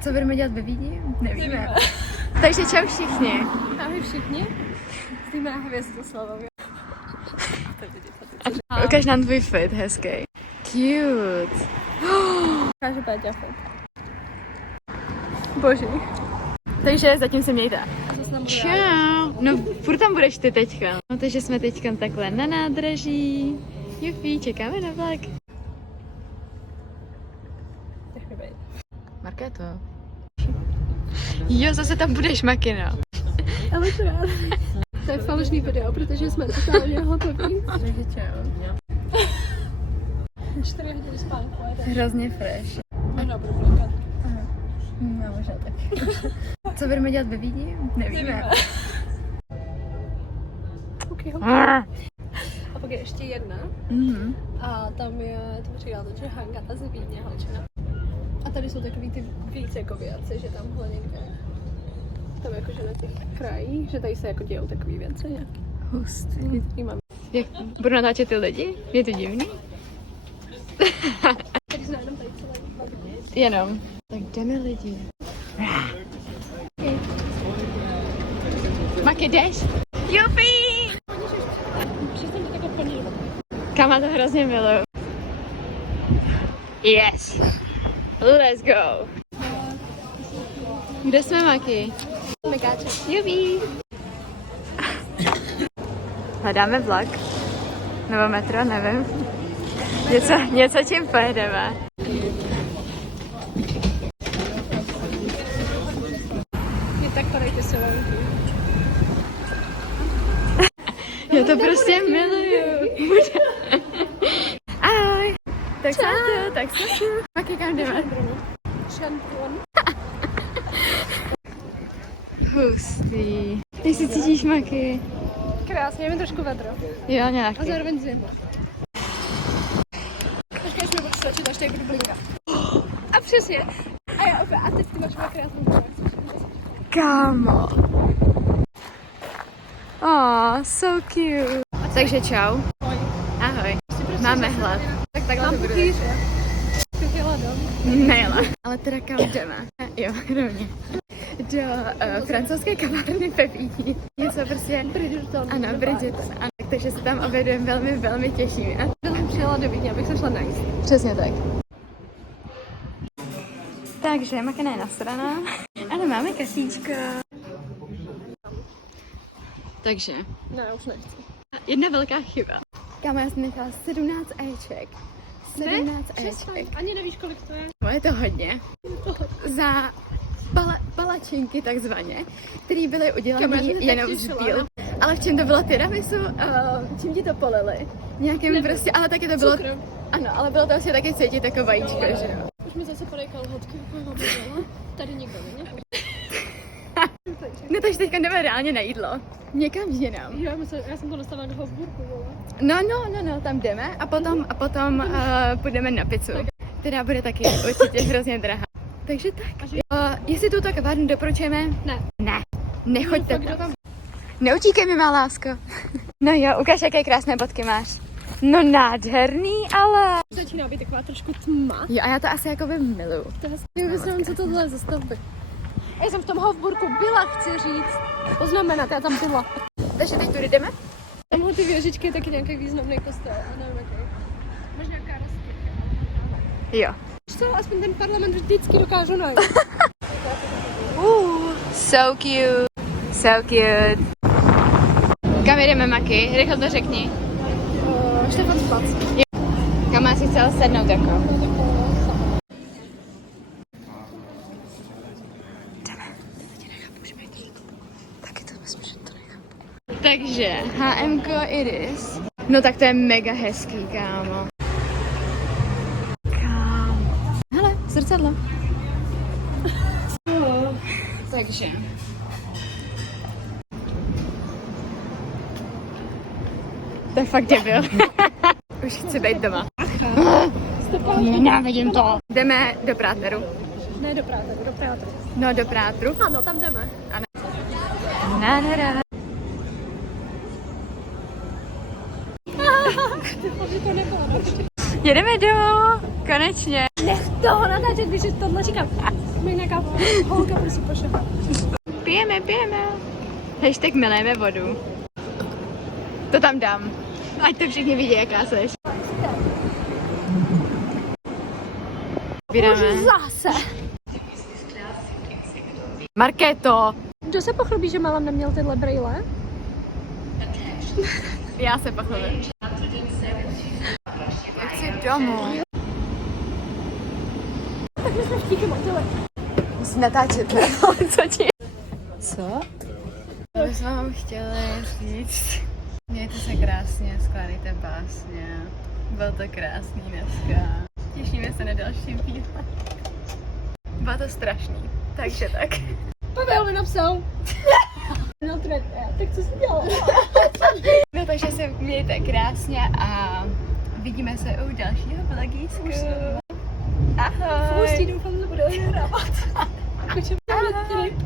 Co budeme dělat ve Vídni? Nevíme. Takže čau všichni. Ahoj všichni. Stejná Hvězdoslavově. Ukaž nám tvůj fit, hezký. Cute. Ukáže Péťa fit. Boží. Takže zatím se mějte. Čau. No, furt tam budeš ty teďka. No, takže jsme teďka takhle na nádraží. Jupi, čekáme na vlak. Markéto. Jo, zase tam budeš, Makino. Ale to já. To je falešný video, protože jsme totálně hotoví. Takže čau. 4 hodiny spánku. Hrozně fresh. Možná budu plakat. No, možná tak. Co budeme dělat ve Vídni? Nevíme. Okay. A pak je ještě jedna. A tam je, to říká to, že Hanka ta z Vídně, holčina. A tady jsou takový ty víc jako věci, že tamhle někde. Tam jakože na těch krajích, že tady se jako dějou takový věci, ne? Hustý. Mám. Jak budu natáčet ty lidi? Je to divný? Tady se najdem tady celé lidi. Jenom. Tak jdeme lidi. Maki, jdeš? Jupi! Přesně to takhle plnilo. Kama to hrozně miluju. Yes! Let's go! Kde jsme, Maki? Megáček. Jupi! Hledáme vlak. Nebo metro, nevím. Něco čím pojedeme. Je tak tady ty silonky. Já to prostě miluju. Ahoj. Tak se tu, tak se tu. Maki, kam jdeme? Šampon. Hustý. Jak si cítíš, Maki? Krásně, je mi trošku vedro. Jo, A nějaký. zároveň zima. Počkej, až mi budu stačit, až tady budu blinkat. A přesně. A já opět. A teď ty máš moje krásnou práci. Kámo. Oh, so cute. Takže čau. Ahoj. Ahoj. Máme hlad. Tak takhle Mám to bude. putýře. Bych jela dom. Nejela. Ale teda kam jdeme? Jo, rovně. Do francouzské kavárny ve Vídni. Něco prostě... Bridgerton. Ano, Bridgerton. Ano, takže se tam obědujeme velmi, velmi těšíme. Já jsem přijela do Vídně, abych se šla najíst. Přesně tak. Takže Makina je nasraná, ale máme kasíčko. Takže, Ne, už nechci. jedna velká chyba. Kámo, já jsem nechala 17 éček. 17 éček. Ani nevíš, kolik to je. No, je to hodně. Za palačinky takzvaně, které byly udělané jenom z bíl. Ale v čem to bylo tiramisu? Čím ti to polili? Nějakým prostě, ale taky to bylo... Cukrem. Ano, ale bylo to asi taky cítit jako vajíčko, že jo? Už mi zase podají kalhotky. Tady nikdo není. No takže teďka jdeme reálně na jídlo. Někam jinam. Jo, já jsem to dostala do Hofburgu, vole. No, tam jdeme a potom půjdeme na pizzu, která bude taky určitě hrozně drahá. Takže tak. Jestli tuto kavárnu doporučujeme? Ne. Nechoďte tam. Neutíkej mi, má lásko. No jo, ukáž, jaké krásné bodky máš. No nádherný, ale... Začíná být taková trošku tma. Jo, a já to asi jakoby miluju. To je hezky. Myslím, co tohle je za stavby. Já jsem v tom Hofburgu byla, chci říct. Poznamenat, já tam byla. Takže teď tudy jdeme? Tamhle ty věžičky je taky nějaký významný kostel. A nevím, jaký. Možná nějaká rozkvětka. Jo. Co? Aspoň ten parlament vždycky dokážu najít. So cute. So cute. Kam jdeme, Maki? Rychle to řekni. Štefan Spac. Kam má si chtěla sednout jako? Takže HMko Iris. No tak to je mega hezký, kámo. Hele, zrcadlo. Takže. To je fakt debil. Už chci být doma. Nenávidím to. Jdeme do Práteru. Ne, do Práteru, do Práteru. No, do Prátru. Ano, tam jdeme. Ano. Nádhera. To nebylo. Jedeme domů, konečně. Nech toho natáčet, když tohle říkám. mi nějaká holka prostě pošla. Pijeme, pijeme. Hashtag milujeme vodu. To tam dám. Ať to všichni vidí, jaká seš. Vydáme. Zase. Markéto. Kdo se pochlubí, že Milan neměl tyhle brýle? Já se pochlubím. Já chci domů. Tak my jsme vtíky motili. Natáčet, co ti? Co? To bychom vám chtěli říct. Mějte se krásně, skládejte básně. Bylo to krásný dneska. Těšíme se na další výlet. Bylo to strašný, takže tak. Pavel mi napsal. No tak co jsi dělala? No takže se mějte krásně a vidíme se u dalšího vlogísku. Ahoj. Doufám, že bude odehrávat. Ahoj.